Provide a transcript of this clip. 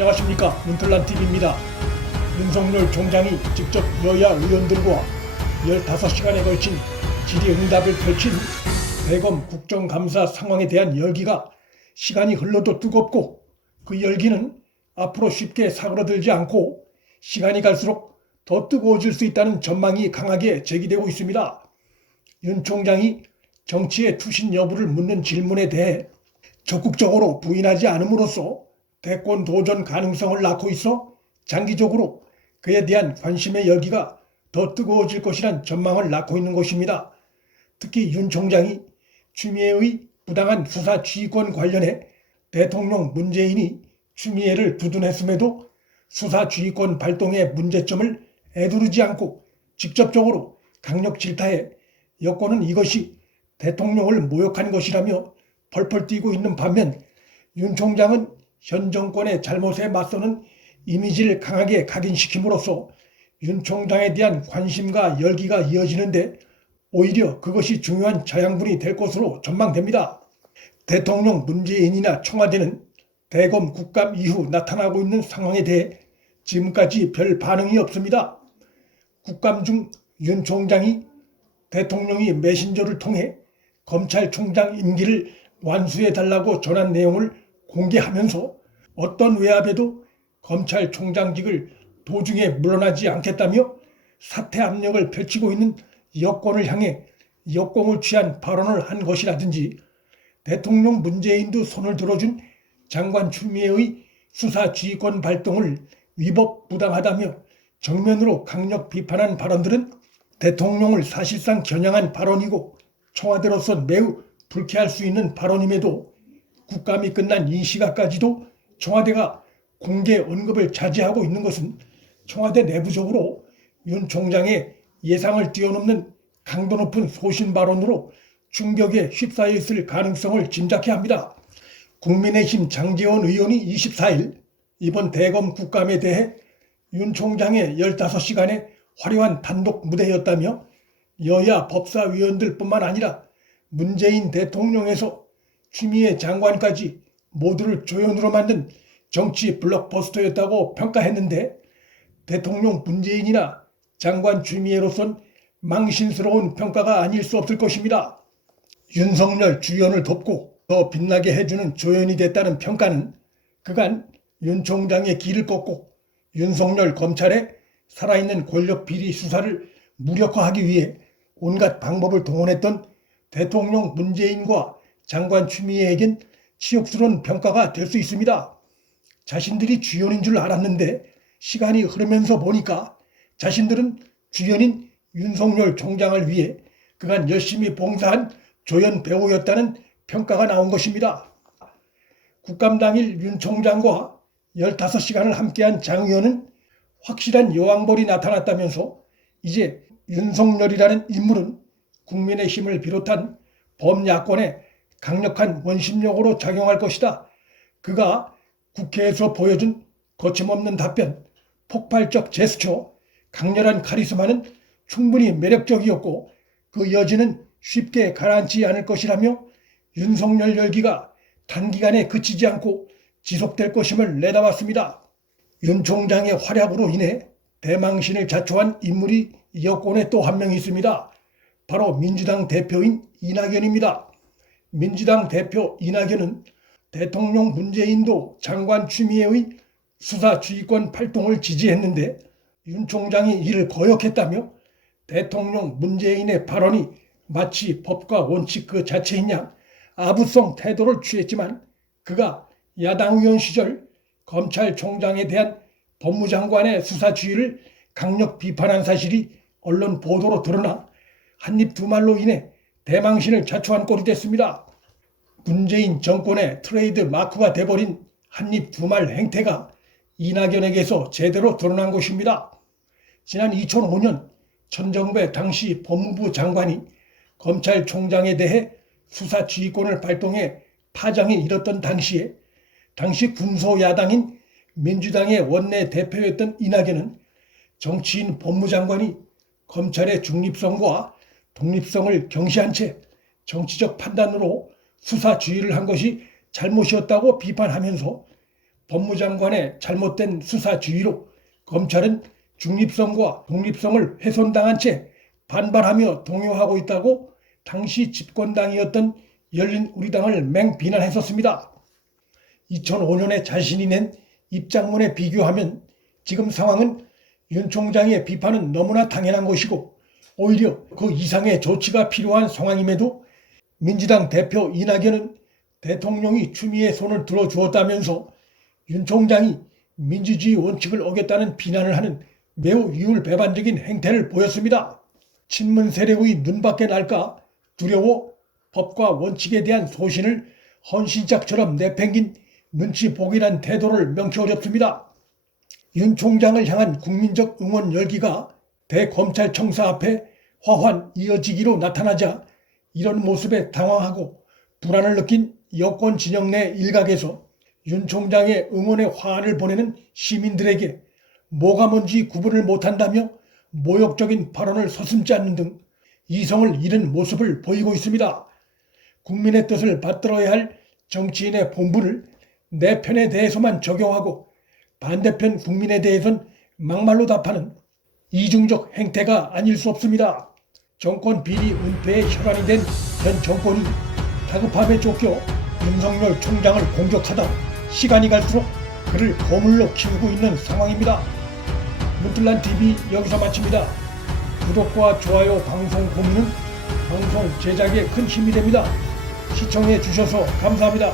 안녕하십니까. 문틀란TV입니다. 윤석열 총장이 직접 여야 의원들과 15시간에 걸친 질의응답을 펼친 대검 국정감사 상황에 대한 열기가 시간이 흘러도 뜨겁고, 그 열기는 앞으로 쉽게 사그러들지 않고 시간이 갈수록 더 뜨거워질 수 있다는 전망이 강하게 제기되고 있습니다. 윤 총장이 정치의 투신 여부를 묻는 질문에 대해 적극적으로 부인하지 않음으로써 대권 도전 가능성을 낳고 있어 장기적으로 그에 대한 관심의 열기가 더 뜨거워질 것이란 전망을 낳고 있는 것입니다. 특히 윤 총장이 추미애의 부당한 수사 지휘권 관련해 대통령 문재인이 추미애를 두둔했음에도 수사 지휘권 발동의 문제점을 에두르지 않고 직접적으로 강력 질타해 여권은 이것이 대통령을 모욕한 것이라며 펄펄 뛰고 있는 반면, 윤 총장은 현 정권의 잘못에 맞서는 이미지를 강하게 각인시킴으로써 윤 총장에 대한 관심과 열기가 이어지는데 오히려 그것이 중요한 자양분이 될 것으로 전망됩니다. 대통령 문재인이나 청와대는 대검 국감 이후 나타나고 있는 상황에 대해 지금까지 별 반응이 없습니다. 국감 중 윤 총장이 대통령이 메신저를 통해 검찰총장 임기를 완수해달라고 전한 내용을 공개하면서 어떤 외압에도 검찰총장직을 도중에 물러나지 않겠다며 사퇴 압력을 펼치고 있는 여권을 향해 역공을 취한 발언을 한 것이라든지, 대통령 문재인도 손을 들어준 장관 추미애의 수사 지휘권 발동을 위법 부당하다며 정면으로 강력 비판한 발언들은 대통령을 사실상 겨냥한 발언이고 청와대로선 매우 불쾌할 수 있는 발언임에도 국감이 끝난 이 시각까지도 청와대가 공개 언급을 자제하고 있는 것은 청와대 내부적으로 윤 총장의 예상을 뛰어넘는 강도 높은 소신 발언으로 충격에 휩싸여 있을 가능성을 짐작해야 합니다. 국민의힘 장제원 의원이 24일 이번 대검 국감에 대해 윤 총장의 15시간의 화려한 단독 무대였다며 여야 법사위원들뿐만 아니라 문재인 대통령에서 추미애 장관까지 모두를 조연으로 만든 정치 블록버스터였다고 평가했는데, 대통령 문재인이나 장관 추미애로선 망신스러운 평가가 아닐 수 없을 것입니다. 윤석열 주연을 돕고 더 빛나게 해주는 조연이 됐다는 평가는 그간 윤 총장의 길을 꺾고 윤석열 검찰의 살아있는 권력 비리 수사를 무력화하기 위해 온갖 방법을 동원했던 대통령 문재인과 장관 추미애에겐 치욕스러운 평가가 될 수 있습니다. 자신들이 주연인 줄 알았는데 시간이 흐르면서 보니까 자신들은 주연인 윤석열 총장을 위해 그간 열심히 봉사한 조연 배우였다는 평가가 나온 것입니다. 국감 당일 윤 총장과 15시간을 함께한 장 의원은 확실한 여왕벌이 나타났다면서 이제 윤석열이라는 인물은 국민의힘을 비롯한 범야권에 강력한 원심력으로 작용할 것이다. 그가 국회에서 보여준 거침없는 답변, 폭발적 제스처, 강렬한 카리스마는 충분히 매력적이었고 그 여지는 쉽게 가라앉지 않을 것이라며 윤석열 열기가 단기간에 그치지 않고 지속될 것임을 내다봤습니다. 윤 총장의 활약으로 인해 대망신을 자초한 인물이 여권에 또 한 명 있습니다. 바로 민주당 대표인 이낙연입니다. 민주당 대표 이낙연은 대통령 문재인도 장관 추미애의 수사 지휘권 발동을 지지했는데 윤 총장이 이를 거역했다며 대통령 문재인의 발언이 마치 법과 원칙 그 자체인 양 아부성 태도를 취했지만, 그가 야당 의원 시절 검찰총장에 대한 법무장관의 수사 지휘를 강력 비판한 사실이 언론 보도로 드러나 한입 두 말로 인해 대망신을 자초한 꼴이 됐습니다. 문재인 정권의 트레이드 마크가 돼버린 한입 두 말 행태가 이낙연에게서 제대로 드러난 것입니다. 지난 2005년 천정배 당시 법무부 장관이 검찰총장에 대해 수사 지휘권을 발동해 파장이 일었던 당시에 당시 군소야당인 민주당의 원내 대표였던 이낙연은 정치인 법무장관이 검찰의 중립성과 독립성을 경시한 채 정치적 판단으로 수사 지휘를 한 것이 잘못이었다고 비판하면서 법무장관의 잘못된 수사 지휘로 검찰은 중립성과 독립성을 훼손당한 채 반발하며 동요하고 있다고 당시 집권당이었던 열린우리당을 맹비난했었습니다. 2005년에 자신이 낸 입장문에 비교하면 지금 상황은 윤 총장의 비판은 너무나 당연한 것이고 오히려 그 이상의 조치가 필요한 상황임에도 민주당 대표 이낙연은 대통령이 추미애 손을 들어주었다면서 윤 총장이 민주주의 원칙을 어겼다는 비난을 하는 매우 이율배반적인 행태를 보였습니다. 친문 세력의 눈밖에 날까 두려워 법과 원칙에 대한 소신을 헌신짝처럼 내팽긴 눈치보기란 태도를 명쾌 어렵습니다. 윤 총장을 향한 국민적 응원 열기가 대검찰청사 앞에 화환 이어지기로 나타나자 이런 모습에 당황하고 불안을 느낀 여권 진영 내 일각에서 윤 총장의 응원의 화환을 보내는 시민들에게 뭐가 뭔지 구분을 못한다며 모욕적인 발언을 서슴지 않는 등 이성을 잃은 모습을 보이고 있습니다. 국민의 뜻을 받들어야 할 정치인의 본분을 내 편에 대해서만 적용하고 반대편 국민에 대해선 막말로 답하는 이중적 행태가 아닐 수 없습니다. 정권 비리 은폐에 혈안이 된 현 정권이 다급함에 쫓겨 윤석열 총장을 공격하다 시간이 갈수록 그를 거물로 키우고 있는 상황입니다. 문틀란TV 여기서 마칩니다. 구독과 좋아요, 방송 공유는 방송 제작에 큰 힘이 됩니다. 시청해 주셔서 감사합니다.